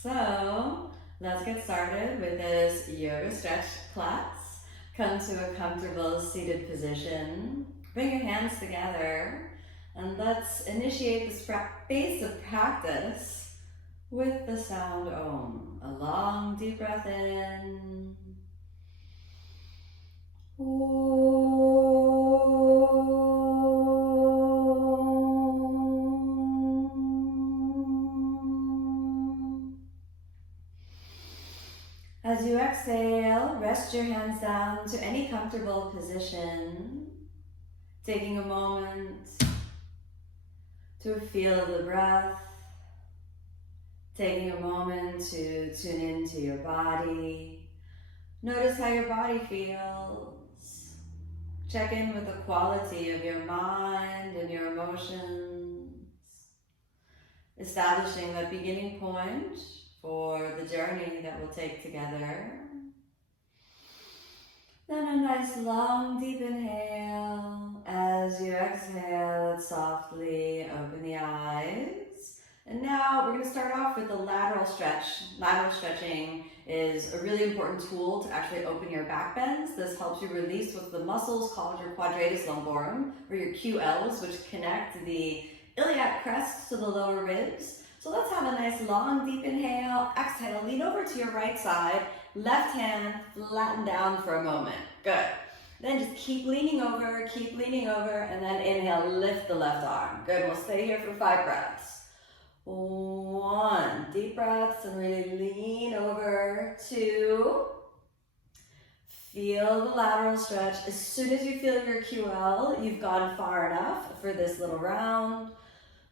So let's get started with this yoga stretch class. Come to a comfortable seated position. Bring your hands together and let's initiate this phase of practice with the sound Om. A long deep breath in. As you exhale, rest your hands down to any comfortable position, taking a moment to feel the breath, taking a moment to tune into your body. Notice how your body feels. Check in with the quality of your mind and your emotions, establishing that beginning point for the journey that we'll take together. Then a nice long deep inhale. As you exhale, softly open the eyes. And now we're going to start off with the lateral stretch. Lateral stretching is a really important tool to actually open your back bends. This helps you release what the muscles called your quadratus lumborum, or your QLs, which connect the iliac crest to the lower ribs. So let's have a nice long deep inhale. Exhale, lean over to your right side. Left hand flatten down for a moment. Good. Then just keep leaning over, and then inhale, lift the left arm. Good, we'll stay here for 5 breaths. 1, deep breaths and really lean over. 2, feel the lateral stretch. As soon as you feel your QL, you've gone far enough for this little round.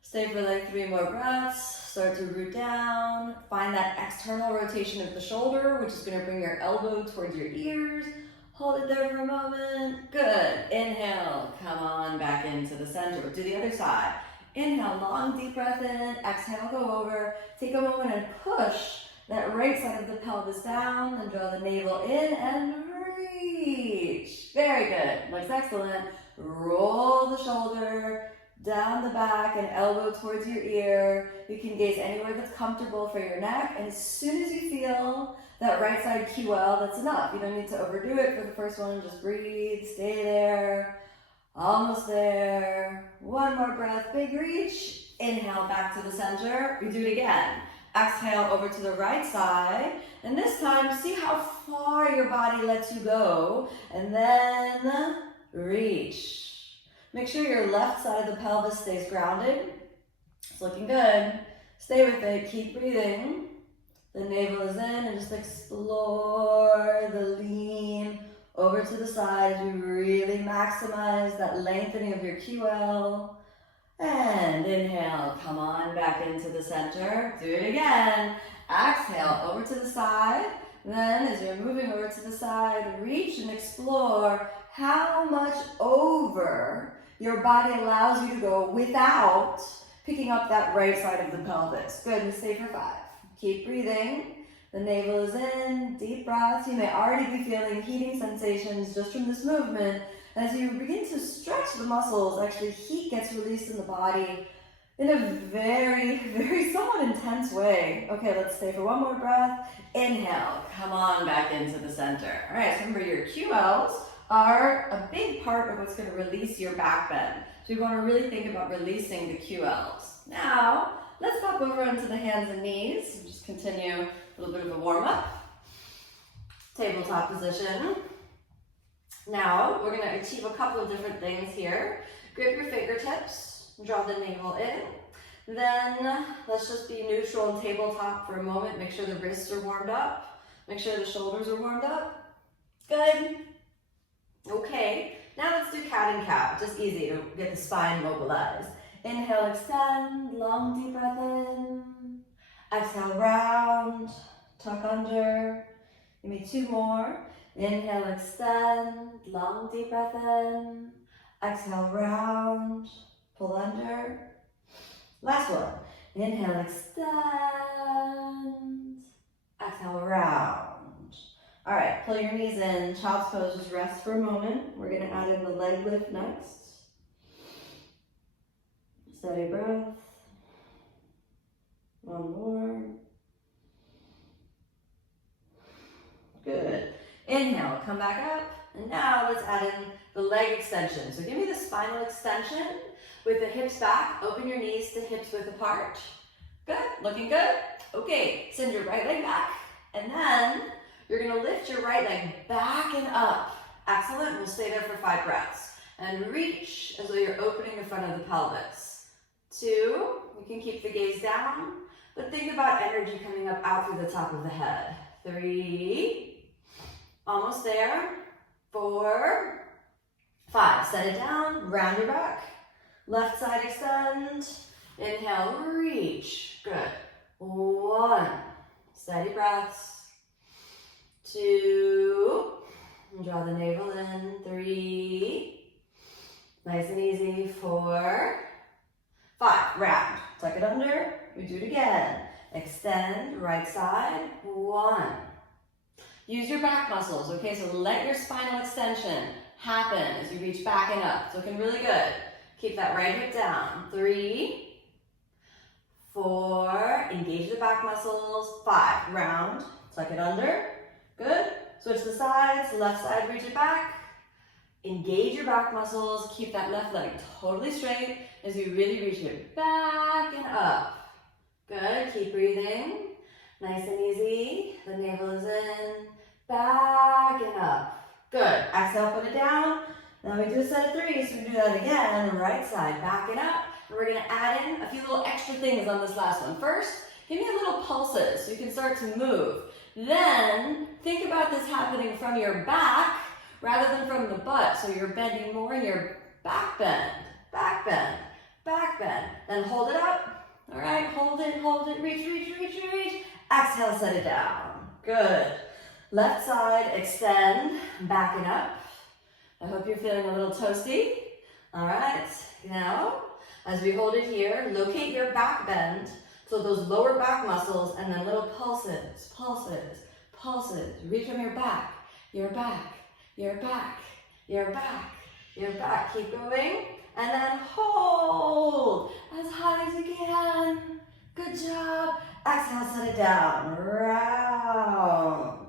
Stay for like 3 more breaths. Start to root down. Find that external rotation of the shoulder, which is going to bring your elbow towards your ears. Hold it there for a moment. Good. Inhale. Come on back into the center. Do the other side. Inhale, long deep breath in. Exhale, go over. Take a moment and push that right side of the pelvis down. And draw the navel in and reach. Very good. Looks excellent. Roll the shoulder down the back and elbow towards your ear. You can gaze anywhere that's comfortable for your neck. And as soon as you feel that right side QL, that's enough. You don't need to overdo it for the first one. Just breathe, stay there. Almost there. 1 more breath, big reach. Inhale back to the center. We do it again. Exhale over to the right side. And this time, see how far your body lets you go. And then reach. Make sure your left side of the pelvis stays grounded. It's looking good. Stay with it, keep breathing. The navel is in and just explore the lean over to the side as you really maximize that lengthening of your QL. And inhale, come on back into the center. Do it again. Exhale, over to the side. Then as you're moving over to the side, reach and explore how much over your body allows you to go without picking up that right side of the pelvis. Good, and stay for 5. Keep breathing. The navel is in, deep breaths. You may already be feeling heating sensations just from this movement. As you begin to stretch the muscles, actually heat gets released in the body in a very, very somewhat intense way. Okay, let's stay for 1 more breath. Inhale, come on back into the center. All right, so remember your QLs are a big part of what's going to release your back bend. So you want to really think about releasing the QLs. Now, let's pop over onto the hands and knees. Just continue a little bit of a warm-up. Tabletop position. Now, we're going to achieve a couple of different things here. Grip your fingertips, draw the navel in. Then, let's just be neutral and tabletop for a moment. Make sure the wrists are warmed up. Make sure the shoulders are warmed up. Good. Okay, now let's do cat and cow. Just easy to get the spine mobilized. Inhale, extend, long deep breath in. Exhale, round, tuck under. Give me 2 more. Inhale, extend, long deep breath in. Exhale, round, pull under. Last one. Inhale, extend. Exhale, round. All right, pull your knees in, child's pose, just rest for a moment. We're gonna add in the leg lift next. Steady breath. 1 more. come back up. And now let's add in the leg extension. So give me the spinal extension with the hips back. Open your knees to hips width apart. Good, looking good. Okay, send your right leg back. And then you're gonna lift your right leg back and up. Excellent, we'll stay there for 5 breaths. And reach as though you're opening the front of the pelvis. 2, you can keep the gaze down, but think about energy coming up out through the top of the head. 3, almost there. 4, 5, set it down, round your back. Left side extend. Inhale, reach. Good. 1, steady breaths. 2, draw the navel in. 3, nice and easy. 4, 5, round. Tuck it under. We do it again. Extend, right side. 1. Use your back muscles, okay? So let your spinal extension happen as you reach back and up. It's looking really good. Keep that right hip down. 3, 4, engage the back muscles. 5, round, tuck it under. Good. Switch the sides, left side, reach it back. Engage your back muscles. Keep that left leg totally straight as you really reach it back and up. Good, keep breathing. Nice and easy. The navel is in, back and up. Good, exhale, put it down. Now we do a set of 3, so we do that again. Right side, back and up. And we're gonna add in a few little extra things on this last one. First, give me a little pulses so you can start to move. Then, think about this happening from your back rather than from the butt. So you're bending more in your back bend, back bend, back bend. Then hold it up. All right, hold it, reach, reach, reach, reach. Exhale, set it down. Good. Left side, extend, back and up. I hope you're feeling a little toasty. All right, now, as we hold it here, locate your back bend, so those lower back muscles, and then little pulses, pulses, pulses. Reach from your back, your back, your back, your back, your back. Keep going, and then hold as high as you can. Good job. Exhale, set it down. Round.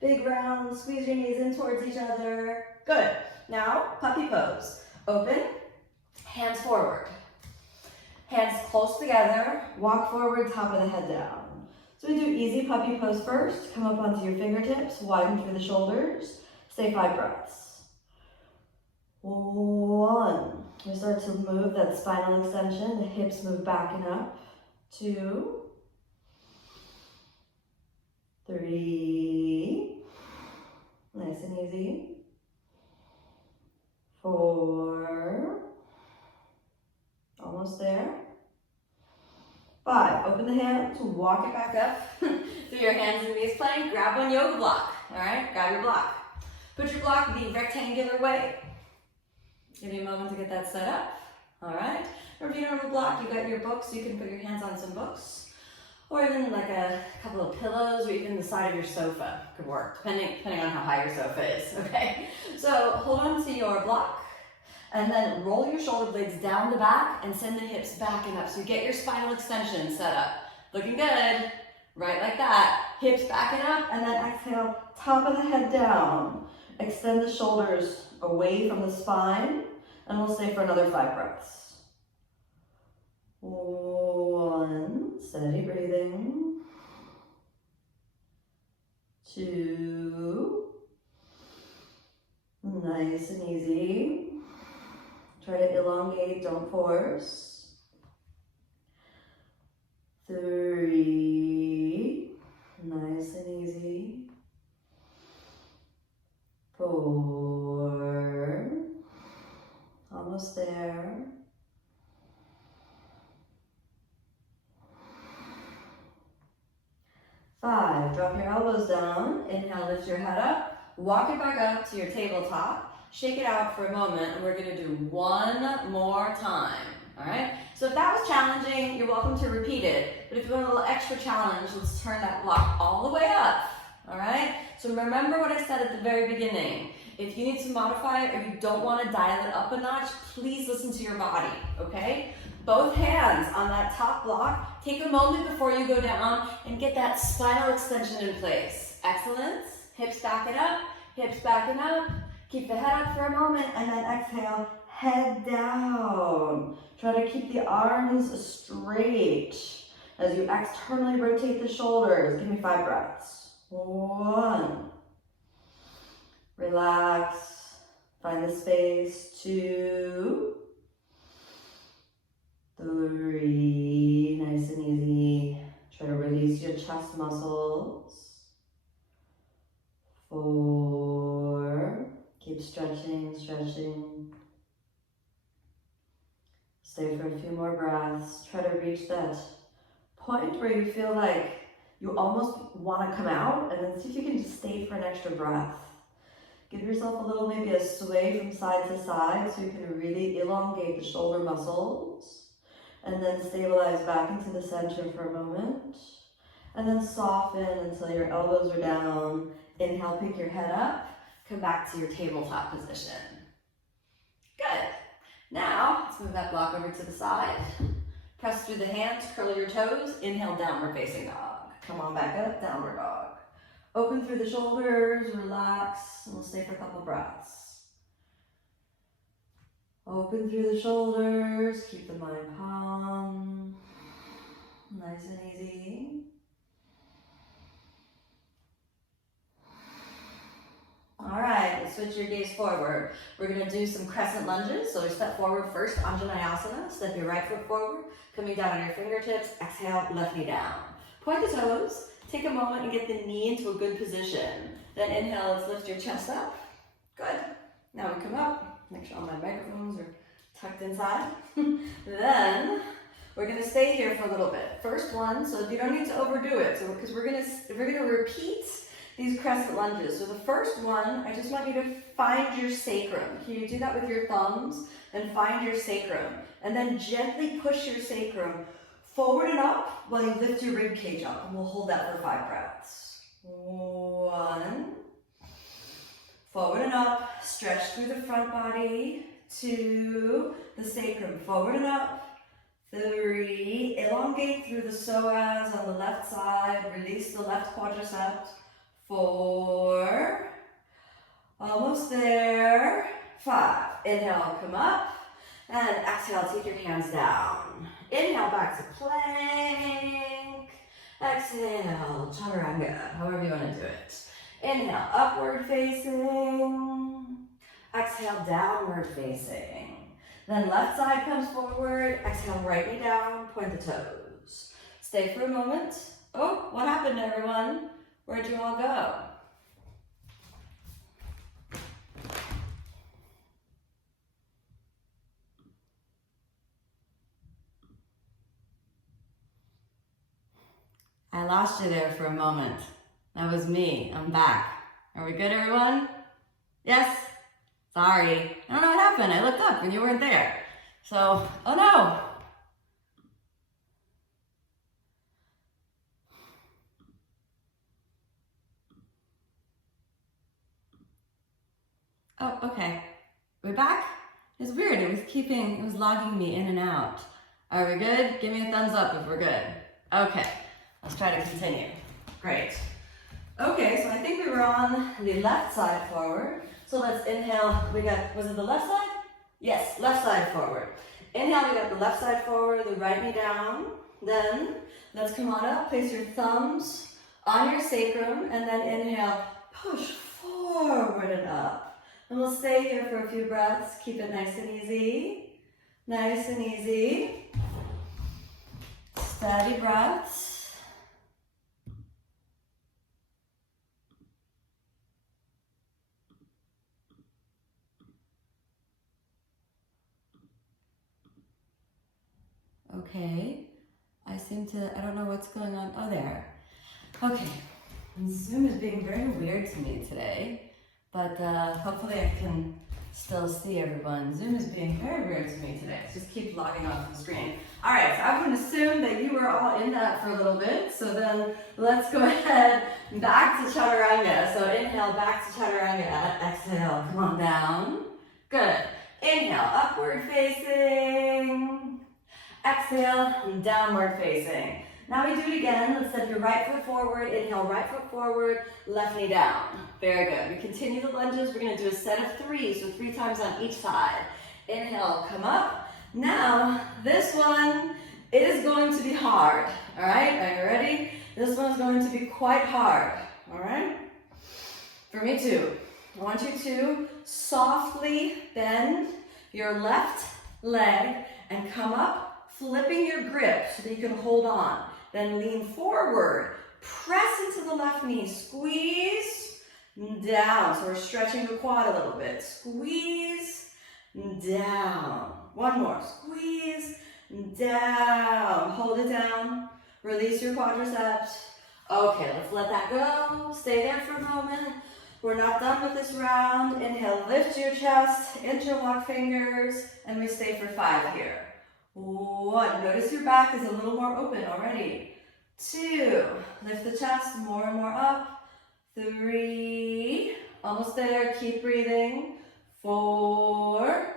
Big round, squeeze your knees in towards each other. Good. Now, puppy pose. Open, hands forward. Hands close together, walk forward, top of the head down. So we do easy puppy pose first. Come up onto your fingertips, widen through the shoulders. Stay 5 breaths. 1. We start to move that spinal extension. The hips move back and up. 2. 3. Nice and easy. 4. Almost there. 5, open the hands, walk it back up through your hands and knees plank. Grab one yoga block, all right? Grab your block. Put your block the rectangular way. Give you a moment to get that set up, all right? Or if you don't have a block, you got your books, you can put your hands on some books. Or even like a couple of pillows, or even the side of your sofa could work, depending on how high your sofa is, okay? So hold on to your block, and then roll your shoulder blades down the back and send the hips back and up. So you get your spinal extension set up. Looking good, right like that. Hips back and up, and then exhale, top of the head down. Extend the shoulders away from the spine, and we'll stay for another 5 breaths. 1, steady breathing. 2, nice and easy. Try to elongate, don't force. 3, nice and easy. 4, almost there. 5, drop your elbows down. Inhale, lift your head up. Walk it back up to your tabletop. Shake it out for a moment, and we're gonna do 1 more time, all right? So if that was challenging, you're welcome to repeat it. But if you want a little extra challenge, let's turn that block all the way up, all right? So remember what I said at the very beginning. If you need to modify it or you don't wanna dial it up a notch, please listen to your body, okay? Both hands on that top block. Take a moment before you go down and get that spinal extension in place. Excellent. Hips back it up. hips backing up. Keep the head up for a moment, and then exhale, head down. Try to keep the arms straight as you externally rotate the shoulders. Give me 5 breaths. 1. Relax. Find the space. 2. 3. Nice and easy. Try to release your chest muscles. 4. Keep stretching, stretching. Stay for a few more breaths. Try to reach that point where you feel like you almost want to come out, and then see if you can just stay for an extra breath. Give yourself a little, maybe a sway from side to side so you can really elongate the shoulder muscles. And then stabilize back into the center for a moment. And then soften until your elbows are down. Inhale, pick your head up. Come back to your tabletop position. Good. Now, let's move that block over to the side. Press through the hands, curl your toes. Inhale, downward facing dog. Come on back up, downward dog. Open through the shoulders, relax, and we'll stay for a couple breaths. Open through the shoulders, keep the mind calm. Nice and easy. All right, let's switch your gaze forward. We're gonna do some crescent lunges. So we step forward first, Anjaneyasana. Step your right foot forward, coming down on your fingertips. Exhale, left knee down. Point the toes. Take a moment and get the knee into a good position. Then inhale, let's lift your chest up. Good. Now we come up. Make sure all my microphones are tucked inside. Then we're gonna stay here for a little bit. First one, so you don't need to overdo it. So because we're gonna repeat these crescent lunges. So the first one, I just want you to find your sacrum. Can you do that with your thumbs? Then find your sacrum. And then gently push your sacrum forward and up while you lift your rib cage up. And we'll hold that for 5 breaths. 1. Forward and up. Stretch through the front body. 2. The sacrum. Forward and up. 3. Elongate through the psoas on the left side. Release the left quadricep. 4. Almost there. 5. Inhale, come up. And exhale, take your hands down. Inhale, back to plank. Exhale, chaturanga, however you want to do it. Inhale, upward facing. Exhale, downward facing. Then left side comes forward. Exhale, right knee down, point the toes. Stay for a moment. Oh, what happened, everyone? Where'd you all go? I lost you there for a moment. That was me. I'm back. Are we good, everyone? Yes? Sorry. I don't know what happened. I looked up and you weren't there. So, oh no. Oh, okay. We're back? It's weird. It was logging me in and out. Are we good? Give me a thumbs up if we're good. Okay. Let's try to continue. Great. Okay, so I think we were on the left side forward. So let's inhale. Was it the left side? Yes, left side forward. Inhale, we got the left side forward, the right knee down. Then let's come on up, place your thumbs on your sacrum, and then inhale, push forward and up. And we'll stay here for a few breaths. Keep it nice and easy. Nice and easy. Steady breaths. Okay, I don't know what's going on. Oh, there. Okay, Zoom is being very weird to me today, but hopefully I can still see everyone. Zoom is being very weird to me today. Just keep logging off the screen. All right, so I'm going to assume that you were all in that for a little bit, so then let's go ahead back to chaturanga. So inhale, back to chaturanga. Exhale, come on down. Good. Inhale, upward facing. Exhale, downward facing. Now we do it again. Let's step your right foot forward. Inhale, right foot forward, left knee down. Very good. We continue the lunges. We're going to do a set of 3, so 3 times on each side. Inhale, come up. Now, this one is going to be hard. All right, are you ready? This one's going to be quite hard. All right? For me too. I want you to softly bend your left leg and come up, flipping your grip so that you can hold on. Then lean forward, press into the left knee, squeeze down. So we're stretching the quad a little bit. Squeeze down. One more, squeeze down. Hold it down, release your quadriceps. Okay, let's let that go. Stay there for a moment. We're not done with this round. Inhale, lift your chest, interlock fingers, and we stay for 5 here. 1, notice your back is a little more open already. 2, lift the chest more and more up. 3, almost there, keep breathing. 4,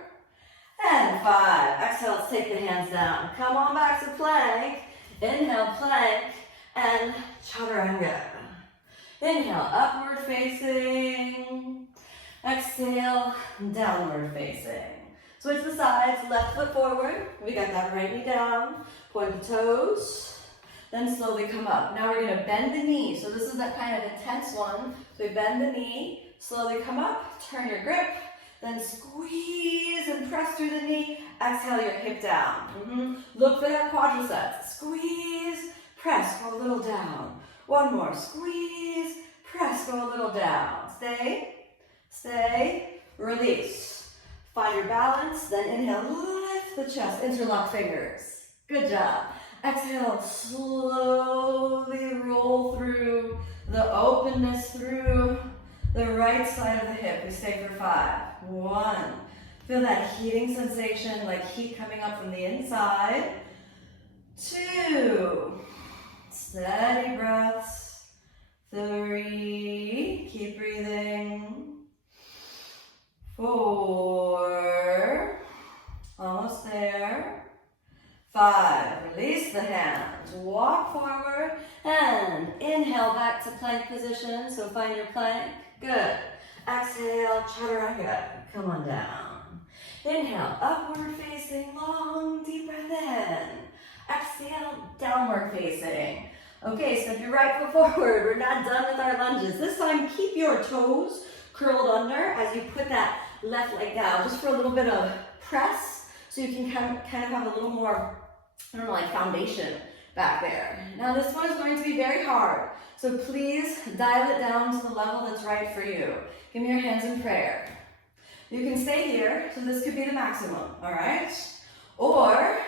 and 5. Exhale, let's take the hands down. Come on back to plank. Inhale, plank, and chaturanga. Inhale, upward facing. Exhale, downward facing. Switch the sides, left foot forward. We got that right knee down. Point the toes. Then slowly come up. Now we're going to bend the knee. So this is that kind of intense one. So we bend the knee, slowly come up, turn your grip, then squeeze and press through the knee. Exhale your hip down. Look for that quadricep. Squeeze, press, go a little down. One more, squeeze, press, go a little down. Stay, stay, release. Find your balance, then inhale, lift the chest, interlock fingers. Good job. Exhale, slowly roll through the openness through the right side of the hip. We stay for 5. 1. Feel that heating sensation, like heat coming up from the inside. 2. Steady breaths. 3. Keep breathing. 4. Almost there. 5, release the hands, walk forward, and inhale back to plank position, so find your plank, good. Exhale, chaturanga, come on down. Inhale, upward facing, long, deep breath in. Exhale, downward facing. Okay, step your right foot forward, we're not done with our lunges. This time, keep your toes curled under as you put that left leg down, just for a little bit of press, so you can kind of have a little more, I don't know, like foundation back there. Now this one is going to be very hard, so please dial it down to the level that's right for you. Give me your hands in prayer. You can stay here, so this could be the maximum, all right? Or,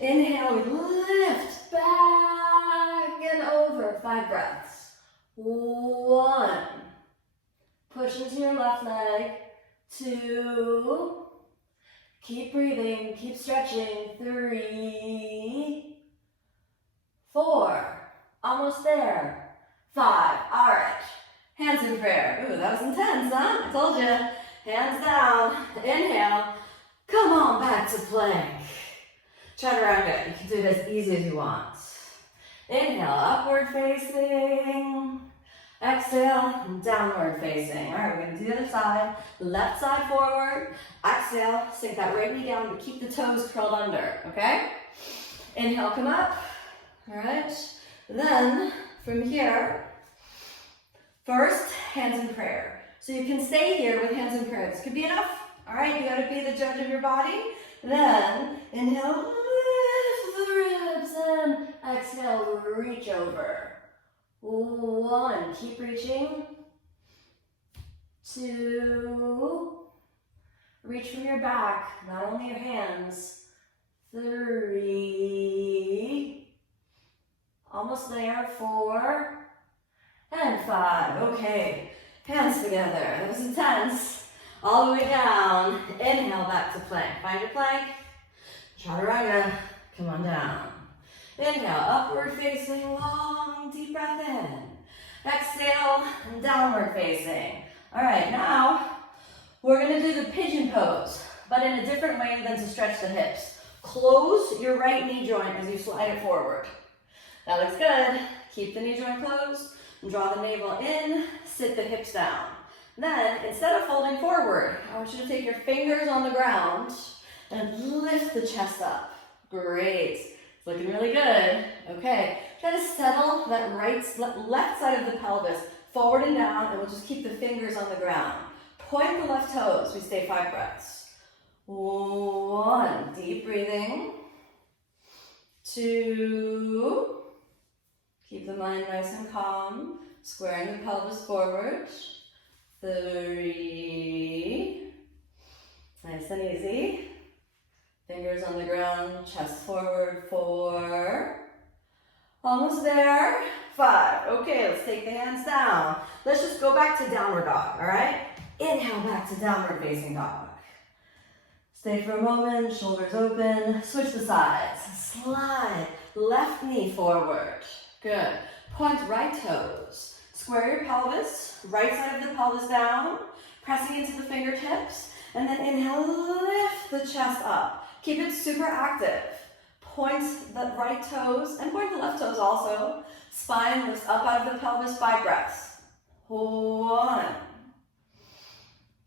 inhale, we lift back and over, 5 breaths. 1, push into your left leg. 2, keep breathing, keep stretching. 3, 4, almost there. 5, all right. Hands in prayer. Ooh, that was intense, huh? I told you. Hands down. Inhale. Come on back to plank. Chaturanga. You can do it as easy as you want. Inhale, upward facing. Exhale, downward facing. All right, we're going to do the other side. Left side forward. Exhale, sink that right knee down, but keep the toes curled under, okay? Inhale, come up. All right. Then, from here, first, hands in prayer. So you can stay here with hands in prayer. This could be enough. All right, you got to be the judge of your body. Then, inhale, lift the ribs, and exhale, reach over. 1, keep reaching. 2, reach from your back, not only your hands. 3, almost there. 4, and 5. Okay, hands together. That was intense. All the way down. Inhale back to plank. Find your plank. Chaturanga. Come on down. Inhale, upward facing, long, deep breath in. Exhale, downward facing. All right, now we're going to do the pigeon pose, but in a different way than to stretch the hips. Close your right knee joint as you slide it forward. That looks good. Keep the knee joint closed. Draw the navel in. Sit the hips down. Then, instead of folding forward, I want you to take your fingers on the ground and lift the chest up. Great. It's looking really good. Okay. Try to settle that left side of the pelvis forward and down, and we'll just keep the fingers on the ground. Point the left toes. We stay 5 breaths. 1. Deep breathing. 2. Keep the mind nice and calm. Squaring the pelvis forward. 3. Nice and easy. Fingers on the ground, chest forward. 4. Almost there. 5. Okay, let's take the hands down. Let's just go back to downward dog, all right? Inhale back to downward facing dog. Stay for a moment, shoulders open. Switch the sides. Slide left knee forward. Good. Point right toes. Square your pelvis, right side of the pelvis down, pressing into the fingertips, and then inhale, lift the chest up. Keep it super active. Point the right toes, and point the left toes also. Spine lifts up out of the pelvis, 5 breaths. 1.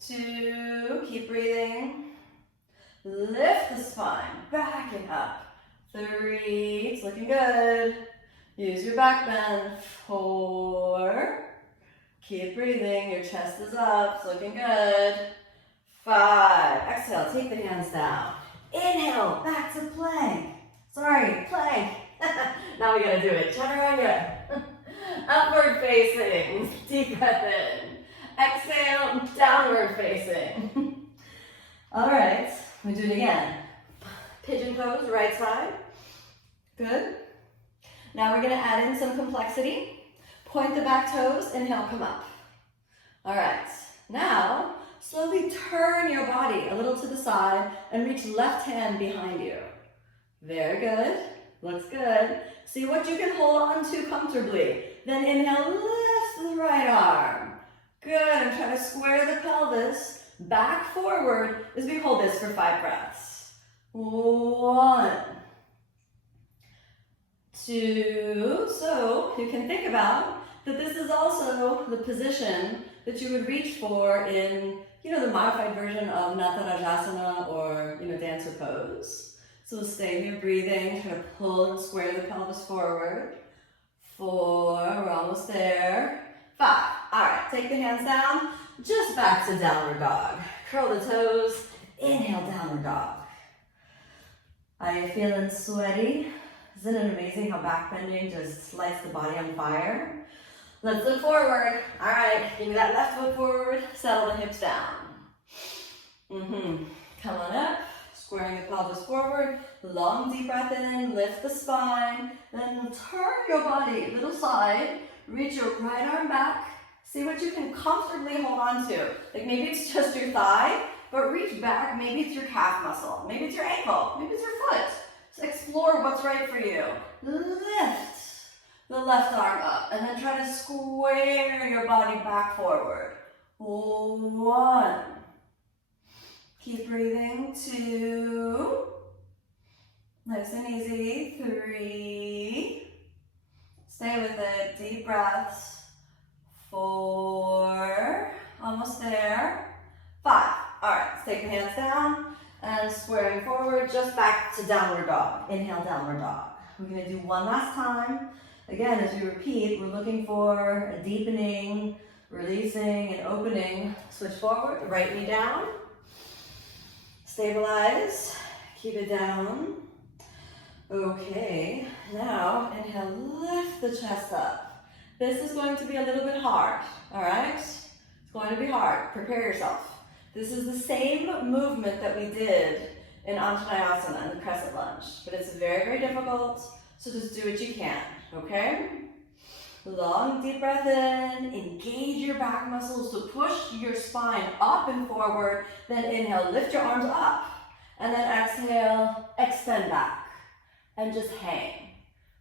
2, keep breathing. Lift the spine, back and up. 3, it's looking good. Use your back bend. 4. Keep breathing. Your chest is up. It's looking good. 5. Exhale. Take the hands down. Inhale. Back to plank. Sorry, plank. Now we gotta do it. Chaturanga. Upward facing. Deep breath in. Exhale. Downward facing. All right. We do it again. Pigeon pose. Right side. Good. Now we're going to add in some complexity. Point the back toes, inhale, come up. All right, now slowly turn your body a little to the side and reach left hand behind you. Very good, looks good. See what you can hold on to comfortably. Then inhale, lift the right arm. Good, and try to square the pelvis back forward as we hold this for 5 breaths. 1. 2, so you can think about that this is also the position that you would reach for in, the modified version of Natarajasana or, dancer pose. So stay here breathing, try to pull and square the pelvis forward. 4, we're almost there. 5, all right, take the hands down, just back to downward dog. Curl the toes, inhale, downward dog. Are you feeling sweaty? Isn't it amazing how back bending just lights the body on fire? Let's look forward. All right, give me that left foot forward, settle the hips down. Come on up, squaring the pelvis forward, long deep breath in, lift the spine, then turn your body, little side, reach your right arm back, see what you can comfortably hold on to. Like maybe it's just your thigh, but reach back, maybe it's your calf muscle, maybe it's your ankle, maybe it's your foot. Explore what's right for you. Lift the left arm up and then try to square your body back forward. 1. Keep breathing. 2. Nice and easy. 3. Stay with it. Deep breaths. 4. Almost there. 5. All right, let's take the hands down. And squaring forward, just back to downward dog. Inhale, downward dog. We're going to do one last time. Again, as we repeat, we're looking for a deepening, releasing, and opening. Switch forward, right knee down. Stabilize. Keep it down. Okay, now inhale, lift the chest up. This is going to be a little bit hard, all right? It's going to be hard. Prepare yourself. This is the same movement that we did in Anjaneyasana and the Crescent Lunge, but it's very, very difficult, so just do what you can, okay? Long, deep breath in, engage your back muscles to push your spine up and forward, then inhale, lift your arms up, and then exhale, extend back, and just hang.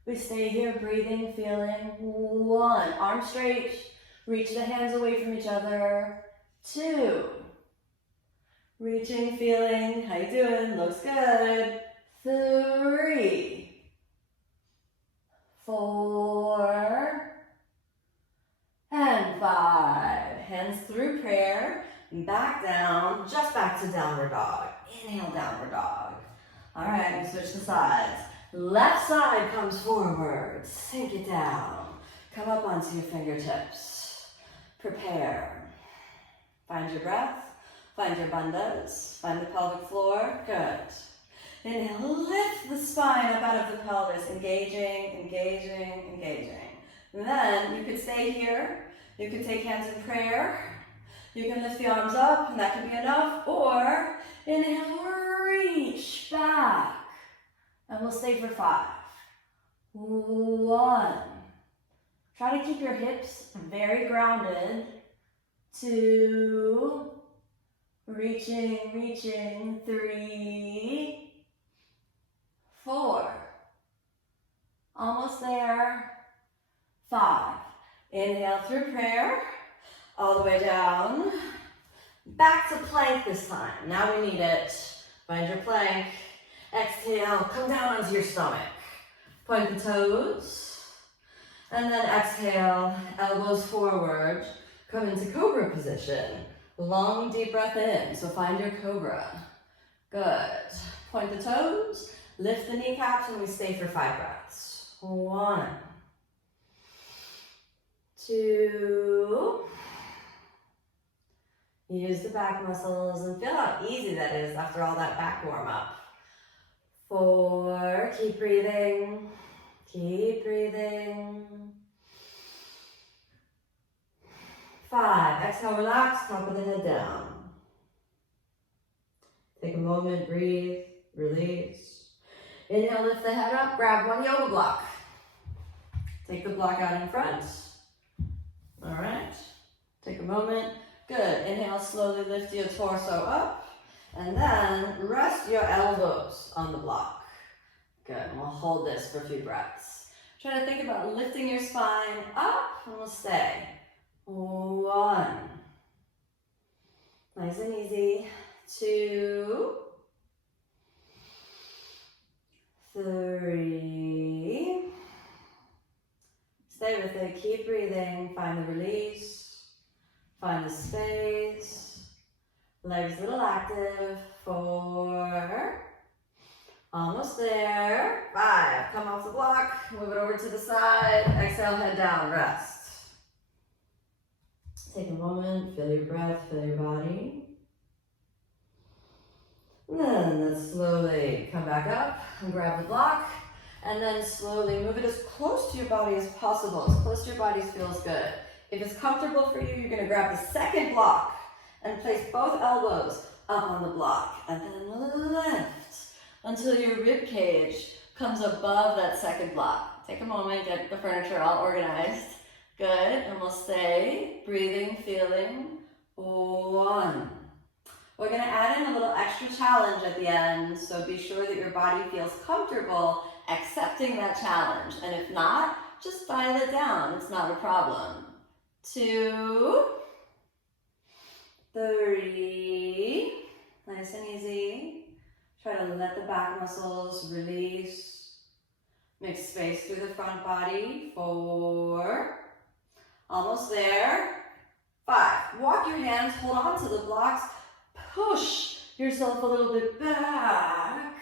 We stay here, breathing, feeling. 1, arms straight, reach the hands away from each other. 2, reaching, feeling, how you doing? Looks good. 3, 4, and 5. Hands through prayer, back down, just back to downward dog. Inhale, downward dog. All right, we switch the sides. Left side comes forward, sink it down. Come up onto your fingertips. Prepare. Find your breath, find your bandhas, find the pelvic floor, good. Inhale, lift the spine up out of the pelvis, engaging, engaging, engaging. And then you could stay here, you could take hands in prayer, you can lift the arms up, and that could be enough, or inhale, reach back, and we'll stay for 5. 1. Try to keep your hips very grounded. 2, reaching, reaching, 3, 4, almost there, 5. Inhale through prayer, all the way down, back to plank this time. Now we need it. Find your plank, exhale, come down onto your stomach. Point the toes, and then exhale, elbows forward, come into cobra position. Long, deep breath in, so find your cobra. Good. Point the toes, lift the kneecaps, and we stay for 5 breaths. 1, 2, use the back muscles and feel how easy that is after all that back warm up. 4, keep breathing, keep breathing. 5, exhale, relax, top of the head down. Take a moment, breathe, release. Inhale, lift the head up, grab one yoga block. Take the block out in front. All right, take a moment. Good, inhale, slowly lift your torso up, and then rest your elbows on the block. Good, and we'll hold this for a few breaths. Try to think about lifting your spine up, and we'll stay. 1, nice and easy. 2, 3, stay with it, keep breathing, find the release, find the space, legs a little active. 4, almost there. 5, come off the block, move it over to the side, exhale, head down, rest. Take a moment, feel your breath, feel your body. And then let's slowly come back up and grab the block. And then slowly move it as close to your body as possible, as close to your body as feels good. If it's comfortable for you, you're gonna grab the second block and place both elbows up on the block. And then lift until your rib cage comes above that second block. Take a moment, get the furniture all organized. Good, and we'll stay, breathing, feeling. 1. We're gonna add in a little extra challenge at the end, so be sure that your body feels comfortable accepting that challenge. And if not, just dial it down, it's not a problem. 2, 3, nice and easy. Try to let the back muscles release. Make space through the front body. 4, almost there. 5, walk your hands, hold on to the blocks, push yourself a little bit back,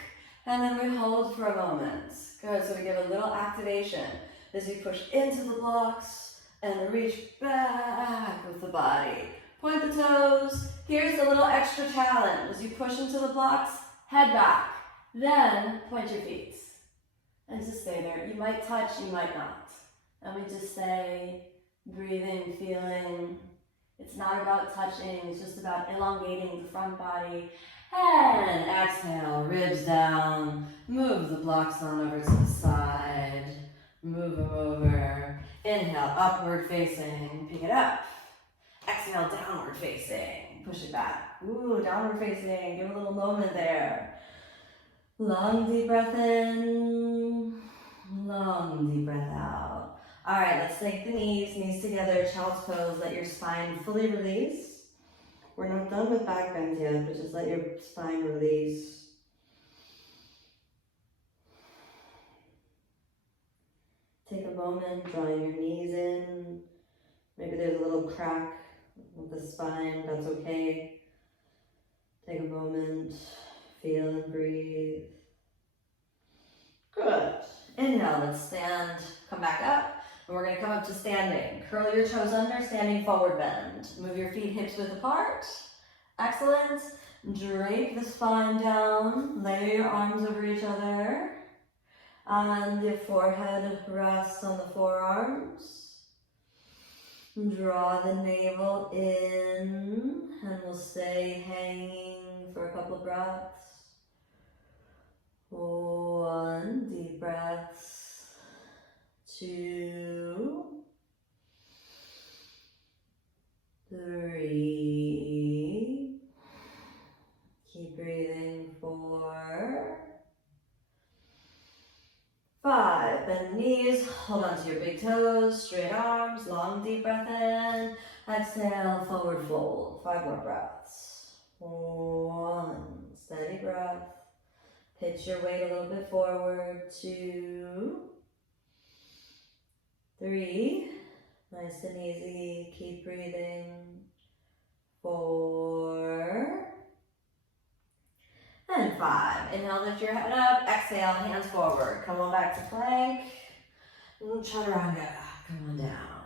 and then we hold for a moment. Good, so we get a little activation as you push into the blocks and reach back with the body. Point the toes. Here's a little extra challenge. As you push into the blocks, head back. Then point your feet. And just stay there. You might touch, you might not. And we just stay breathing, feeling. It's not about touching, it's just about elongating the front body. And exhale, ribs down. Move the blocks on over to the side. Move them over. Inhale, upward facing, pick it up. Exhale, downward facing, push it back. Ooh, downward facing, give a little moment there. Long deep breath in, long deep breath out. All right, let's take the knees together, child's pose. Let your spine fully release. We're not done with back bends yet, but just let your spine release. Take a moment, drawing your knees in. Maybe there's a little crack with the spine, that's okay. Take a moment, feel and breathe. Good. Inhale, let's stand, come back up. And we're gonna come up to standing. Curl your toes under, standing forward bend. Move your feet hips width apart. Excellent. Drape the spine down, layer your arms over each other. And your forehead rests on the forearms. Draw the navel in, and we'll stay hanging for a couple breaths. 1, deep breaths. 2, 3. Keep breathing. 4, 5. Bend the knees, hold on to your big toes, straight arms, long deep breath in. Exhale, forward fold. 5 more breaths. 1, steady breath. Pitch your weight a little bit forward. 2, 3. Nice and easy. Keep breathing. 4. And 5. Inhale, lift your head up. Exhale, hands forward. Come on back to plank. Chaturanga. Come on down.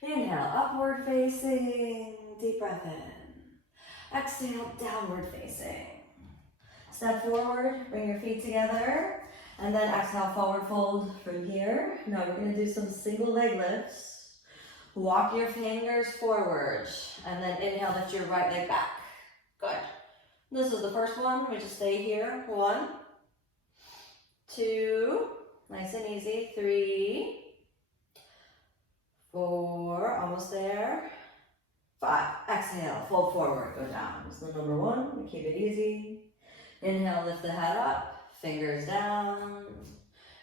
Inhale, upward facing. Deep breath in. Exhale, downward facing. Step forward, bring your feet together. And then exhale, forward fold from here. Now we're going to do some single leg lifts. Walk your fingers forward. And then inhale, lift your right leg back. Good. This is the first one. We just stay here. 1, 2, nice and easy. 3, 4, almost there. 5, exhale, fold forward, go down. So number 1, we keep it easy. Inhale, lift the head up, fingers down.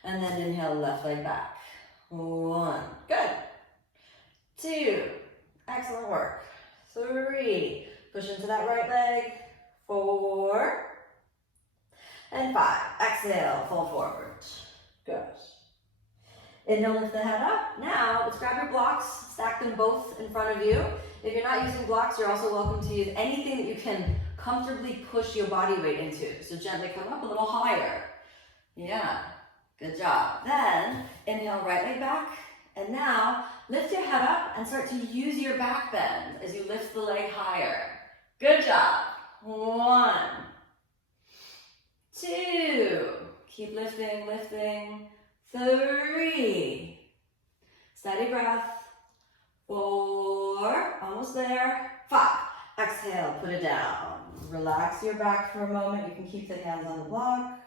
And then inhale, left leg back. 1, good. 2, excellent work. 3, push into that right leg. 4, and 5. Exhale, fold forward. Good. Inhale, lift the head up. Now, let's grab your blocks, stack them both in front of you. If you're not using blocks, you're also welcome to use anything that you can comfortably push your body weight into. So gently come up a little higher. Yeah, good job. Then, inhale, right leg back. And now, lift your head up and start to use your back bend as you lift the leg higher. Good job. 1, 2, keep lifting, lifting. 3, steady breath. 4, almost there. 5, exhale, put it down. Relax your back for a moment. You can keep the hands on the block.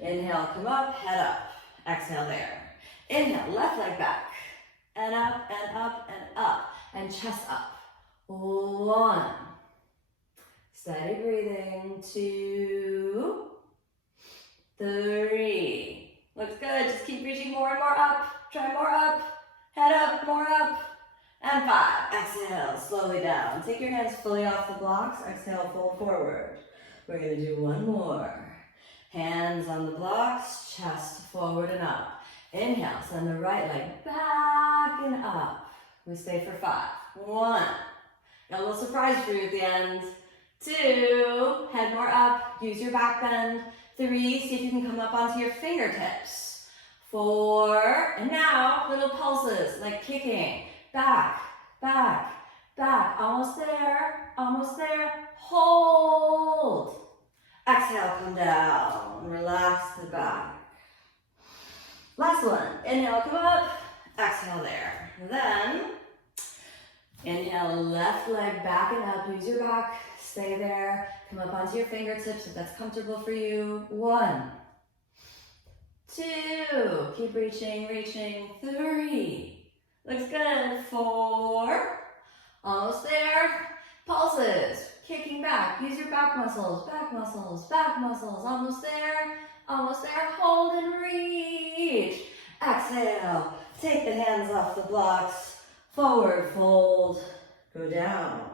Inhale, come up, head up. Exhale there. Inhale, left leg back. And up, and up, and up. And chest up. 1. Steady breathing. 2, 3. Looks good. Just keep reaching more and more up. Try more up. Head up, more up. And 5. Exhale, slowly down. Take your hands fully off the blocks. Exhale, fold forward. We're going to do one more. Hands on the blocks, chest forward and up. Inhale, send the right leg back and up. We stay for 5. 1. Got a little surprise for you at the end. 2, head more up, use your back bend. 3, see if you can come up onto your fingertips. 4, and now little pulses like kicking. Back, back, back. Almost there, almost there. Hold. Exhale, come down. Relax the back. Last one. Inhale, come up. Exhale there. Then, inhale, left leg back and up. Use your back. Stay there. Come up onto your fingertips if that's comfortable for you. 1, 2. Keep reaching, reaching. 3. Looks good. 4. Almost there. Pulses. Kicking back. Use your back muscles, back muscles, back muscles. Almost there. Almost there. Hold and reach. Exhale. Take the hands off the blocks. Forward fold. Go down.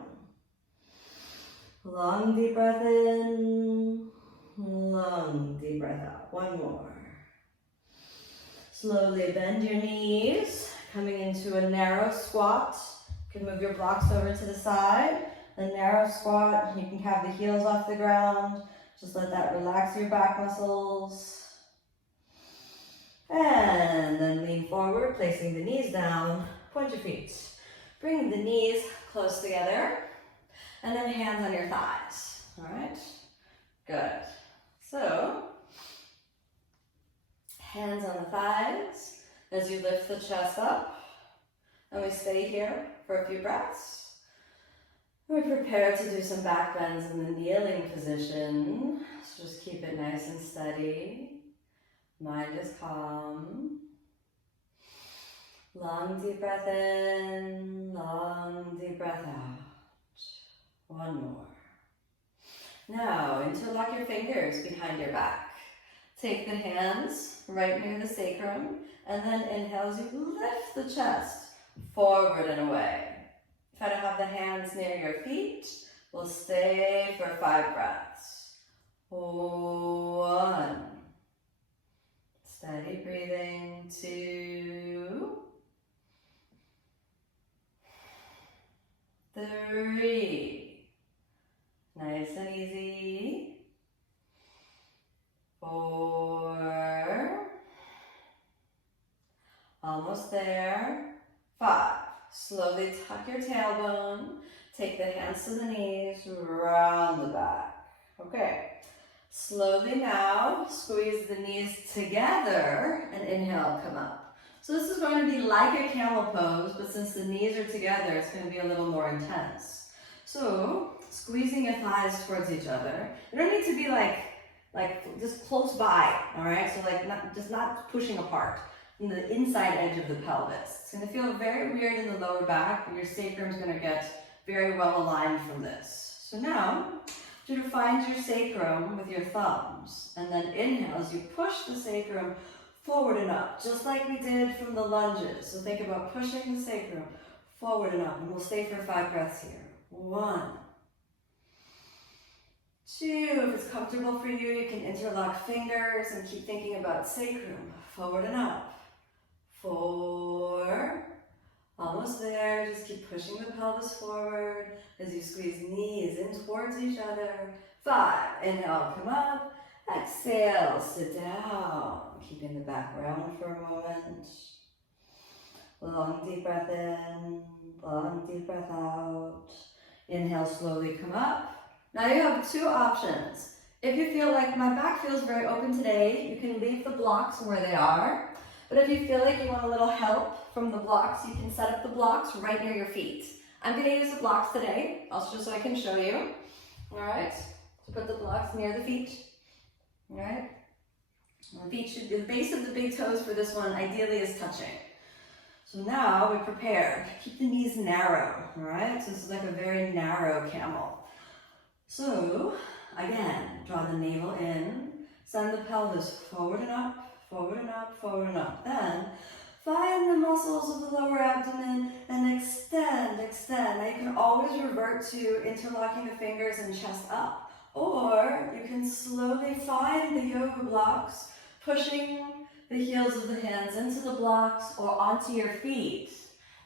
Long deep breath in. Long deep breath out. One more. Slowly bend your knees, coming into a narrow squat. You can move your blocks over to the side. A narrow squat, you can have the heels off the ground. Just let that relax your back muscles. And then lean forward, placing the knees down. Point your feet. Bring the knees close together. And then hands on your thighs. All right? Good. So, hands on the thighs as you lift the chest up. And we stay here for a few breaths. We prepare to do some back bends in the kneeling position. So just keep it nice and steady. Mind is calm. Long deep breath in, long deep breath out. One more. Now, interlock your fingers behind your back. Take the hands right near the sacrum, and then inhale as you lift the chest forward and away. Try to have the hands near your feet. We'll stay for 5 breaths. 1. Steady breathing. 2. 3. Nice and easy. 4. Almost there. 5. Slowly tuck your tailbone. Take the hands to the knees, round the back. Okay. Slowly now, squeeze the knees together and inhale, come up. So this is going to be like a camel pose, but since the knees are together, it's going to be a little more intense. So, squeezing your thighs towards each other. You don't need to be like just close by, all right? So like not pushing apart. In the inside edge of the pelvis. It's going to feel very weird in the lower back, but your sacrum is going to get very well aligned from this. So now, you find your sacrum with your thumbs, and then inhale as you push the sacrum forward and up, just like we did from the lunges. So think about pushing the sacrum forward and up, and we'll stay for 5 breaths here. 1. 2, if it's comfortable for you, you can interlock fingers and keep thinking about sacrum, forward and up. 4, almost there, just keep pushing the pelvis forward as you squeeze knees in towards each other. 5, inhale, come up, exhale, sit down, keeping the back round for a moment. Long deep breath in, long deep breath out. Inhale, slowly come up. Now you have 2 options. If you feel like my back feels very open today, you can leave the blocks where they are. But if you feel like you want a little help from the blocks, you can set up the blocks right near your feet. I'm going to use the blocks today, also just so I can show you. All right, so put the blocks near the feet. All right, the feet should be, the base of the big toes for this one ideally is touching. So now we prepare. Keep the knees narrow. All right, so this is like a very narrow camel. So again, draw the navel in, send the pelvis forward and up. Forward and up, forward and up. Then find the muscles of the lower abdomen and extend, extend. Now you can always revert to interlocking the fingers and chest up. Or you can slowly find the yoga blocks, pushing the heels of the hands into the blocks or onto your feet.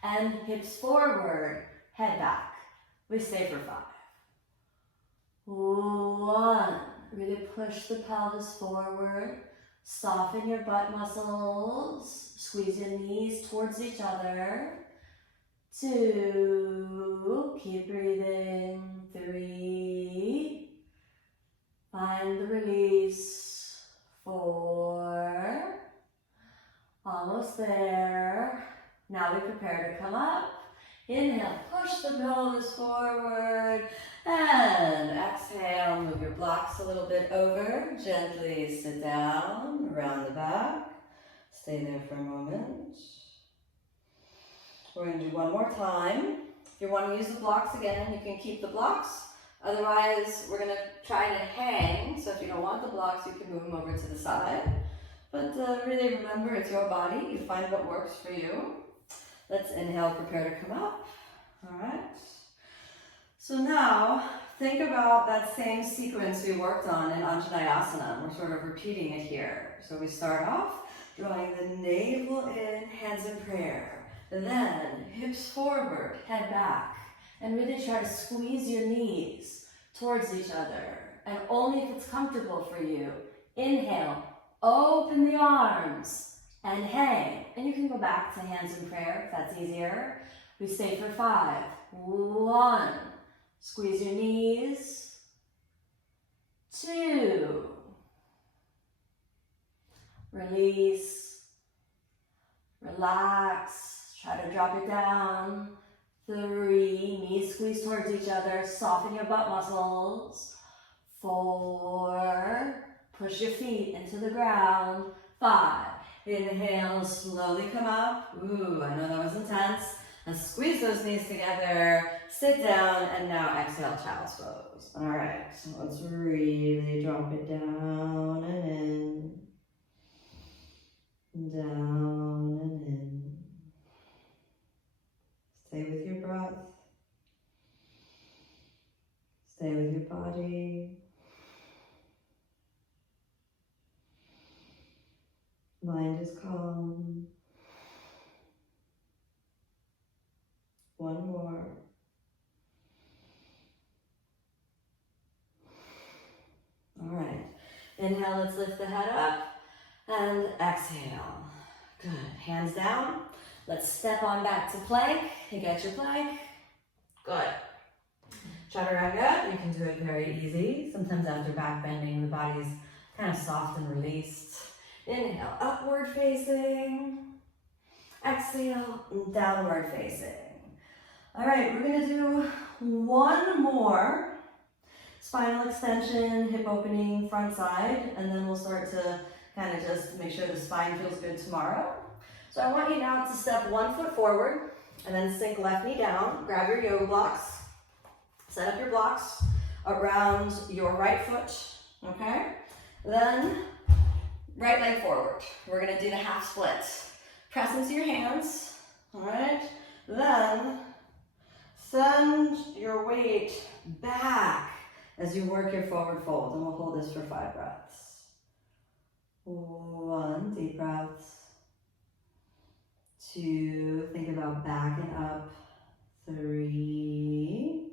And hips forward, head back. We stay for 5. 1. Really push the pelvis forward. Soften your butt muscles. Squeeze your knees towards each other. 2. Keep breathing. 3. Find the release. 4. Almost there. Now we prepare to come up. Inhale, push the pelvis forward, and exhale, move your blocks a little bit over, gently sit down, around the back, stay there for a moment. We're going to do one more time. If you want to use the blocks again, you can keep the blocks, otherwise we're going to try to hang, so if you don't want the blocks, you can move them over to the side. But really remember, it's your body, you find what works for you. Let's inhale, prepare to come up. All right. So now, think about that same sequence we worked on in Anjaneyasana. We're sort of repeating it here. So we start off, Drawing the navel in, hands in prayer. Then hips forward, head back. And really try to squeeze your knees towards each other. And only if it's comfortable for you. Inhale, open the arms and hang. And you can go back to hands in prayer if that's easier. We stay for 5. 1. Squeeze your knees. 2. Release. Relax. Try to drop it down. 3. Knees squeeze towards each other. Soften your butt muscles. 4. Push your feet into the ground. 5. Inhale, slowly come up. Ooh, I know that was intense. And squeeze those knees together. Sit down, and now exhale, child's pose. All right, so let's really drop it down and in. Down and in. Stay with your breath. Stay with your body. Mind is calm. 1 more. All right. Inhale, let's lift the head up. And exhale. Good. Hands down. Let's step on back to plank. You get your plank. Good. Chaturanga, you can do it very easy. Sometimes after back bending, the body's kind of soft and released. Inhale, upward facing. Exhale, downward facing. All right, we're gonna do 1 more. Spinal extension, hip opening, front side, and then we'll start to kind of just make sure the spine feels good tomorrow. So I want you now to step 1 foot forward and then sink left knee down. Grab your yoga blocks. Set up your blocks around your right foot, okay? Then right leg forward. We're gonna do the half split. Press into your hands, all right? Then send your weight back as you work your forward fold, and we'll hold this for 5 breaths. 1, deep breaths. 2, think about backing up. 3,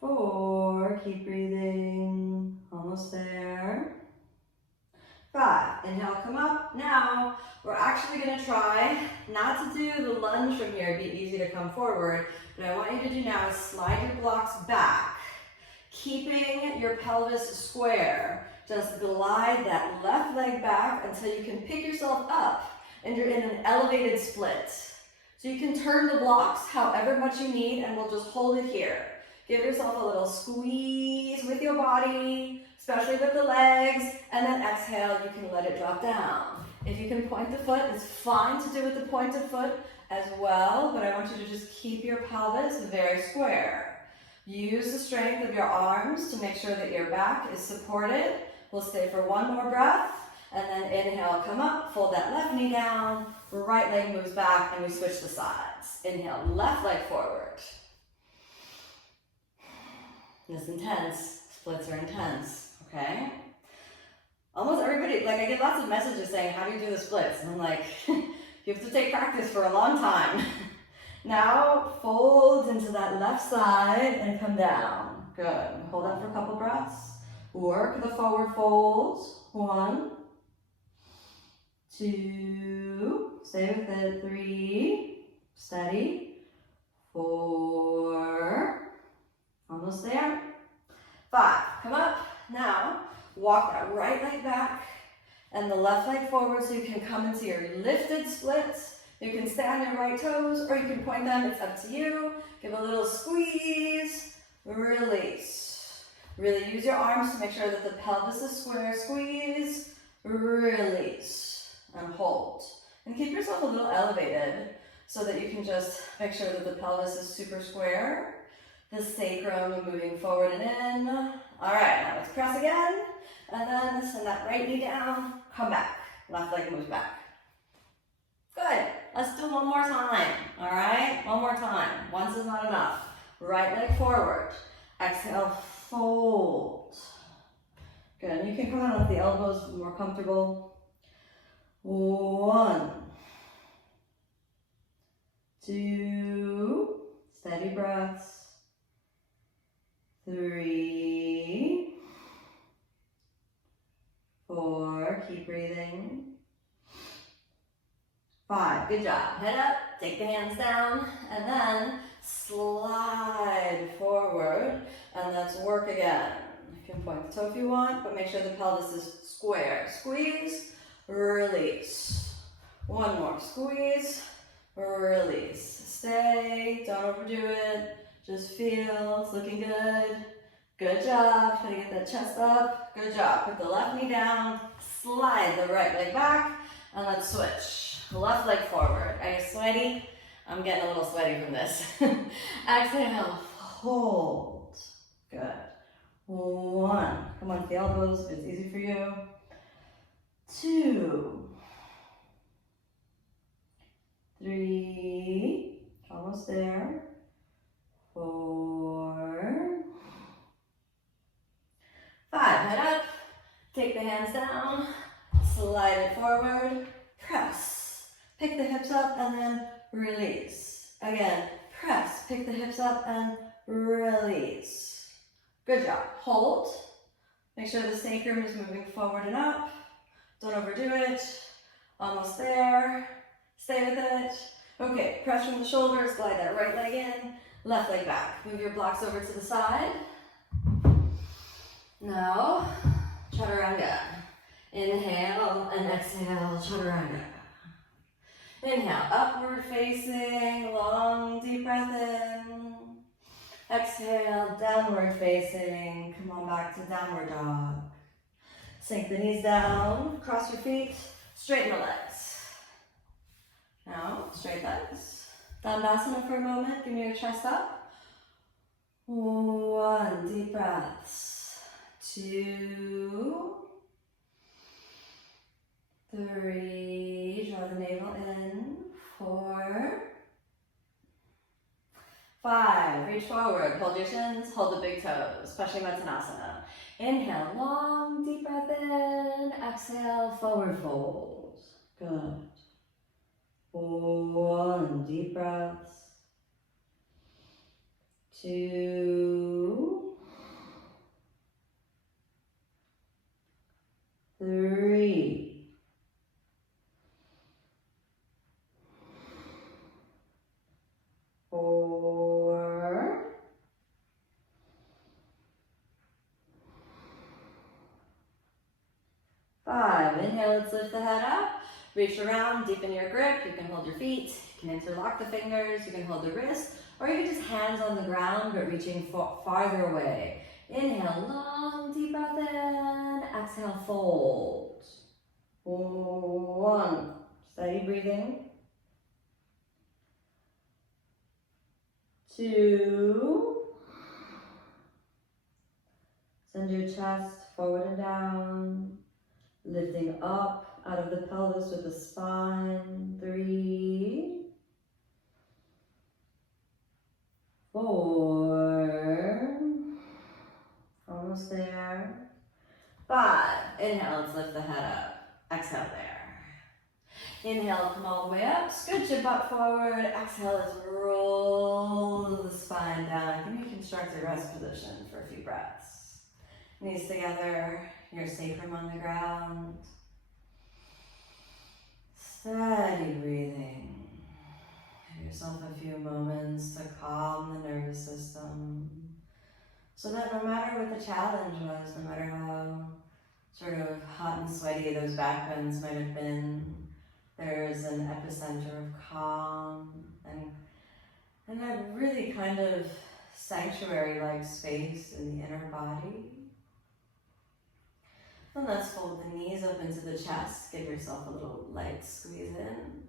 4, keep breathing, almost there. 5, inhale, come up. Now, we're actually gonna try not to do the lunge from here. It'd be easy to come forward. What I want you to do now is slide your blocks back, keeping your pelvis square. Just glide that left leg back until you can pick yourself up and you're in an elevated split. So you can turn the blocks however much you need, and we'll just hold it here. Give yourself a little squeeze with your body, especially with the legs, and then exhale, you can let it drop down. If you can point the foot, it's fine to do with the pointed foot as well, but I want you to just keep your pelvis very square. Use the strength of your arms to make sure that your back is supported. We'll stay for 1 more breath, and then inhale, come up, fold that left knee down, right leg moves back, and we switch the sides. Inhale, left leg forward. This is intense. Splits are intense, okay? Almost everybody, like I get lots of messages saying, how do you do the splits? And I'm like, you have to take practice for a long time. Now, fold into that left side and come down. Good. Hold that for a couple breaths. Work the forward folds. 1, 2, stay with it. 3, steady. 4, almost there. 5, come up. Now, walk that right leg back and the left leg forward so you can come into your lifted splits. You can stand your right toes or you can point them, it's up to you. Give a little squeeze, release. Really use your arms to make sure that the pelvis is square. Squeeze, release, and hold. And keep yourself a little elevated so that you can just make sure that the pelvis is super square. The sacrum moving forward and in. All right, now let's press again. And then send that right knee down, come back. Left leg moves back. Good, let's do 1 more time, all right? 1 more time, once is not enough. Right leg forward, exhale, fold. Good, you can come out with the elbows more comfortable. 1, 2, steady breaths. 3, 4, keep breathing. 5, good job. Head up, take the hands down, and then slide forward, and let's work again. You can point the toe if you want, but make sure the pelvis is square. Squeeze, release. One more, squeeze, release. Stay, don't overdo it, just feel, it's looking good. Good job, try to get that chest up. Good job, put the left knee down, slide the right leg back, and let's switch. Left leg forward. Are you sweaty? I'm getting a little sweaty from this. Exhale, hold. Good. 1, come on, the elbows if it's easy for you. 2, 3, almost there. 4, 5, head up, take the hands down, slide it forward, press. Pick the hips up and then release. Again, press, pick the hips up and release. Good job. Hold. Make sure the sacrum is moving forward and up. Don't overdo it. Almost there. Stay with it. Okay, press from the shoulders, glide that right leg in, left leg back. Move your blocks over to the side. Now, chaturanga. Inhale and exhale, chaturanga. Inhale, upward facing, long, deep breath in. Exhale, downward facing. Come on back to downward dog. Sink the knees down, cross your feet, straighten the legs. Now, straight legs. Dandasana for a moment, give me your chest up. 1, deep breaths. 2, 3, draw the navel in. 4, 5, reach forward, hold your shins, hold the big toes, Paschimottanasana. Inhale, long, deep breath in. Exhale, forward fold. Good. 1, deep breaths. 2, 3. 4, 5. Inhale, let's lift the head up. Reach around, deepen your grip. You can hold your feet, you can interlock the fingers, you can hold the wrist, or you can just hands on the ground, but reaching farther away. Inhale, long, deep breath in. Exhale, fold. 1, steady breathing. 2, send your chest forward and down, lifting up out of the pelvis with the spine. 3, 4, almost there. 5, inhale, let's lift the head up. Exhale there. Inhale, come all the way up, scoot your butt forward. Exhale, let's roll the spine down. Give me a constructed rest position for a few breaths. Knees together, your sacrum on the ground. Steady breathing. Give yourself a few moments to calm the nervous system, so that no matter what the challenge was, no matter how sort of hot and sweaty those back bends might have been, there's an epicenter of calm and a really kind of sanctuary-like space in the inner body. And let's fold the knees up into the chest. Give yourself a little light squeeze in.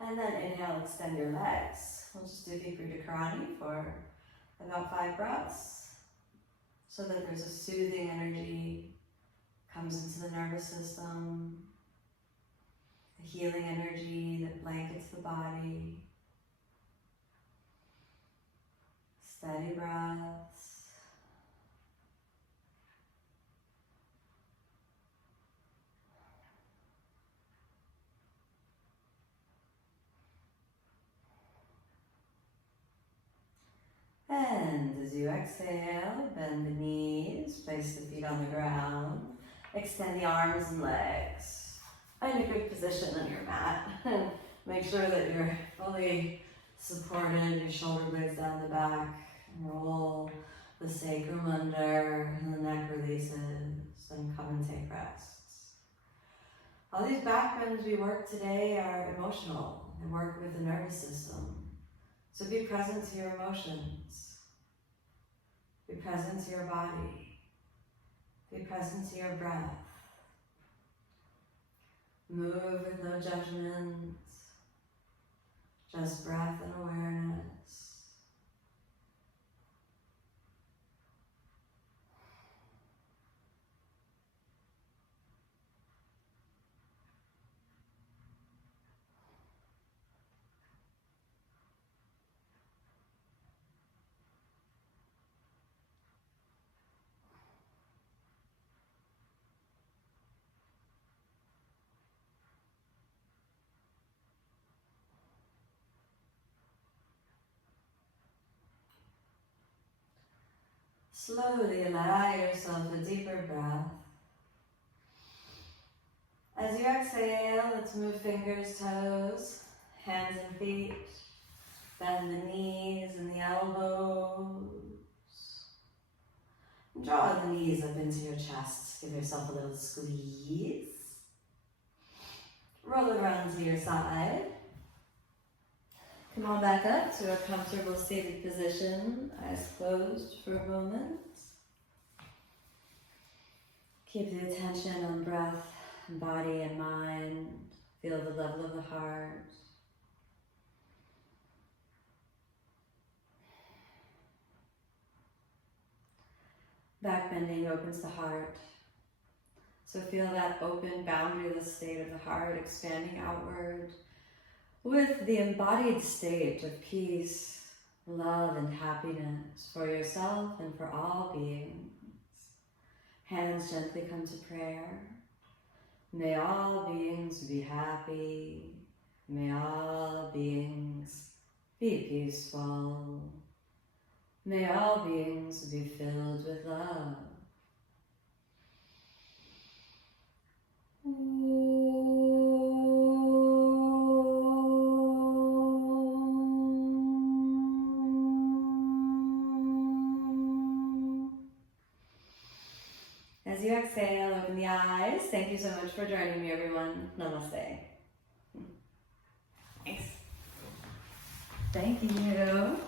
And then inhale, extend your legs. We'll just do Viparita for about 5 breaths, so that there's a soothing energy comes into the nervous system, a healing energy that blankets the body. Steady breaths. And as you exhale, bend the knees, place the feet on the ground, extend the arms and legs. Find a good position on your mat. Make sure that you're fully supported, your shoulder blades down the back. Roll the sacrum under, and the neck releases, and come and take rests. All these back bends we work today are emotional. They work with the nervous system. So be present to your emotions. Be present to your body. Be present to your breath. Move with no judgment, just breath and awareness. Slowly allow yourself a deeper breath. As you exhale, let's move fingers, toes, hands and feet. Bend the knees and the elbows. Draw the knees up into your chest. Give yourself a little squeeze. Roll it around to your side. Come on back up to a comfortable seated position, eyes closed for a moment. Keep the attention on breath, body, and mind. Feel the level of the heart. Back bending opens the heart. So feel that open, boundaryless state of the heart expanding outward with the embodied state of peace, love, and happiness for yourself and for all beings. Hands gently come to prayer. May all beings be happy. May all beings be peaceful. May all beings be filled with love. As you exhale, open the eyes. Thank you so much for joining me, everyone. Namaste. Thanks. Thank you.